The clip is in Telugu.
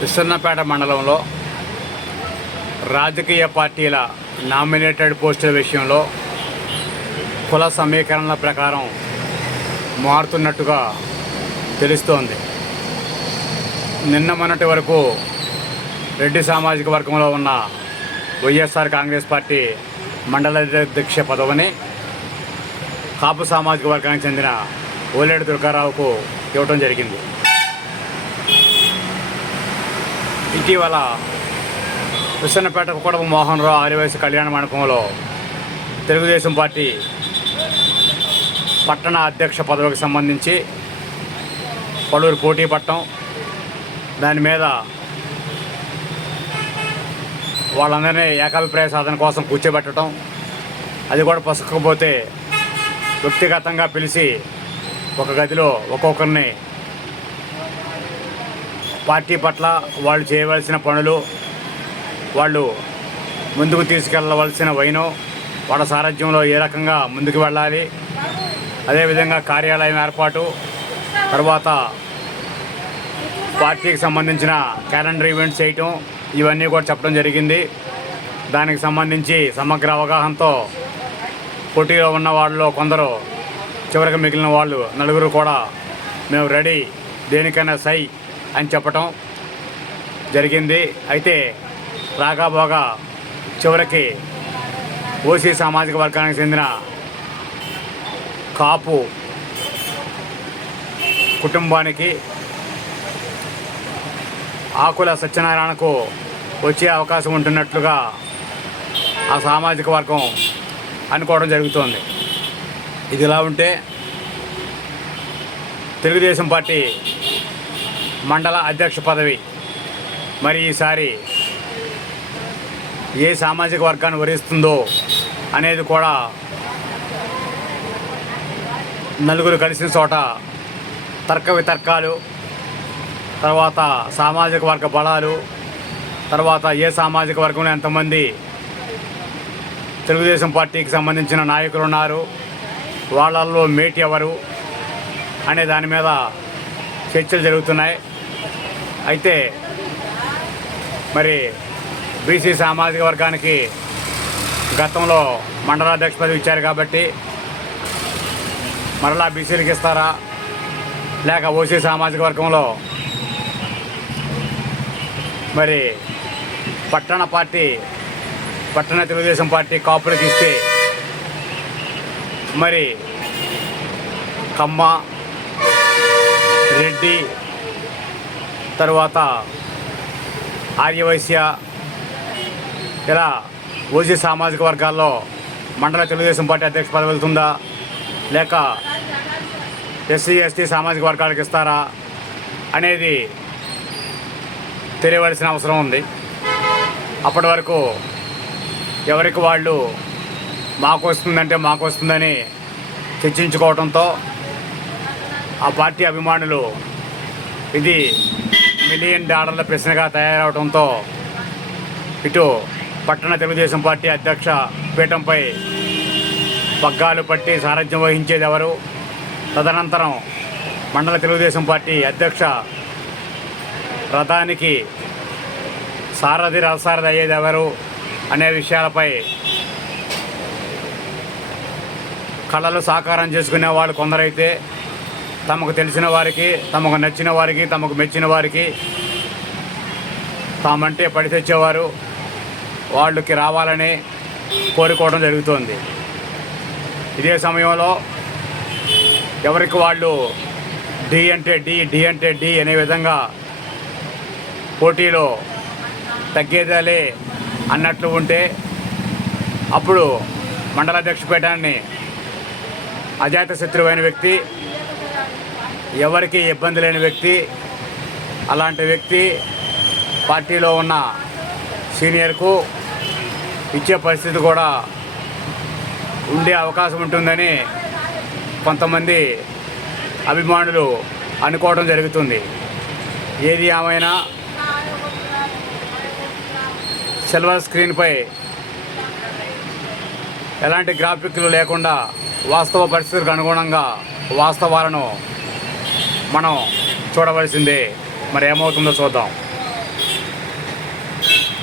విసన్నపేట మండలంలో రాజకీయ పార్టీల నామినేటెడ్ పోస్టుల విషయంలో కుల సమీకరణల ప్రకారం మారుతున్నట్టుగా తెలుస్తోంది. నిన్న మొన్నటి వరకు రెడ్డి సామాజిక వర్గంలో ఉన్న వైఎస్ఆర్ కాంగ్రెస్ పార్టీ మండల అధ్యక్ష పదవిని కాపు సామాజిక వర్గానికి చెందిన ఓలేడు దుర్గారావుకు ఇవ్వడం జరిగింది. ఇటీవల విసన్నపేట కుడవ మోహన్ రావు ఆదివాసీ కళ్యాణ మండపంలో తెలుగుదేశం పార్టీ పట్టణ అధ్యక్ష పదవికి సంబంధించి పలువురు పోటీ పట్టడం, దాని మీద వాళ్ళందరినీ ఏకాభిప్రాయ సాధన కోసం కూర్చోబెట్టడం, అది కూడా పసకపోతే వ్యక్తిగతంగా పిలిచి ఒక గదిలో ఒక్కొక్కరిని పార్టీ పట్ల వాళ్ళు చేయవలసిన పనులు, వాళ్ళు ముందుకు తీసుకెళ్ళవలసిన వైను, వాళ్ళ సారథ్యంలో ఏ రకంగా ముందుకు వెళ్ళాలి, అదేవిధంగా కార్యాలయం ఏర్పాటు, తర్వాత పార్టీకి సంబంధించిన క్యాలెండర్ ఈవెంట్స్ చేయటం, ఇవన్నీ కూడా చెప్పడం జరిగింది. దానికి సంబంధించి సమగ్ర అవగాహనతో పోటీలో ఉన్న వాళ్ళలో కొందరు, చివరికి మిగిలిన వాళ్ళు నలుగురు కూడా మేము రెడీ, దేనికైనా సై అని చెప్పటం జరిగింది. అయితే రాగాబోగా చివరికి ఓసీ సామాజిక వర్గానికి చెందిన కాపు కుటుంబానికి ఆకుల సత్యనారాయణకు వచ్చే అవకాశం ఉంటున్నట్లుగా ఆ సామాజిక వర్గం అనుకోవడం జరుగుతోంది. ఇదిలా ఉంటే తెలుగుదేశం పార్టీ మండల అధ్యక్ష పదవి మరి ఈసారి ఏ సామాజిక వర్గాన్ని వరిస్తుందో అనేది కూడా నలుగురు కలిసిన చోట తర్క వితర్కాలు, తర్వాత సామాజిక వర్గ బలాలు, తర్వాత ఏ సామాజిక వర్గంలో ఎంతమంది తెలుగుదేశం పార్టీకి సంబంధించిన నాయకులు ఉన్నారు, వాళ్ళల్లో మేటి ఎవరు అనే దాని మీద చర్చలు జరుగుతున్నాయి. అయితే మరి బీసీ సామాజిక వర్గానికి గతంలో మండలాధ్యక్ష పదవి ఇచ్చారు కాబట్టి మరలా బీసీలకు ఇస్తారా, లేక ఓసీ సామాజిక వర్గంలో మరి పట్టణ తెలుగుదేశం పార్టీ కాపులకు ఇస్తే మరి కమ్మ, రెడ్డి, తర్వాత ఆర్యవైశ్య, ఇలా ఓసీ సామాజిక వర్గాల్లో మండల తెలుగుదేశం పార్టీ అధ్యక్ష పదవి వెళ్తుందా, లేక ఎస్సీ ఎస్టీ సామాజిక వర్గాలకు ఇస్తారా అనేది తెలియవలసిన అవసరం ఉంది. అప్పటి వరకు ఎవరికి వాళ్ళు మాకు వస్తుందంటే మాకు వస్తుందని చర్చించుకోవడంతో ఆ పార్టీ అభిమానులు ఇది $1 మిలియన్ ప్రశ్నగా తయారవడంతో ఇటు పట్టణ తెలుగుదేశం పార్టీ అధ్యక్ష పీఠంపై పగ్గాలు పట్టి సారథ్యం వహించేది ఎవరు, తదనంతరం మండల తెలుగుదేశం పార్టీ అధ్యక్ష రథానికి రథసారథి అయ్యేది ఎవరు అనే విషయాలపై కళలు సాకారం చేసుకునే వాళ్ళు కొందరైతే తమకు తెలిసిన వారికి, తమకు నచ్చిన వారికి, తమకు మెచ్చిన వారికి తామంటే పడి తెచ్చేవారు వాళ్ళకి రావాలని కోరుకోవడం జరుగుతోంది. ఇదే సమయంలో ఎవరికి వాళ్ళు డి అంటే డి అనే విధంగా పోటీలో తగ్గేదాలే అన్నట్లు ఉంటే అప్పుడు మండలాధ్యక్ష పీఠాన్ని అజాత శత్రువైన వ్యక్తి, ఎవరికి ఇబ్బంది లేని వ్యక్తి, అలాంటి వ్యక్తి పార్టీలో ఉన్న సీనియర్కు ఇచ్చే పరిస్థితి కూడా ఉండే అవకాశం ఉంటుందని కొంతమంది అభిమానులు అనుకోవడం జరుగుతుంది. ఏది ఏమైనా సిల్వర్ స్క్రీన్పై ఎలాంటి గ్రాఫిక్లు లేకుండా వాస్తవ పరిస్థితులకు అనుగుణంగా వాస్తవాలను మనం చూడవలసిందే. మరి ఏమవుతుందో చూద్దాం.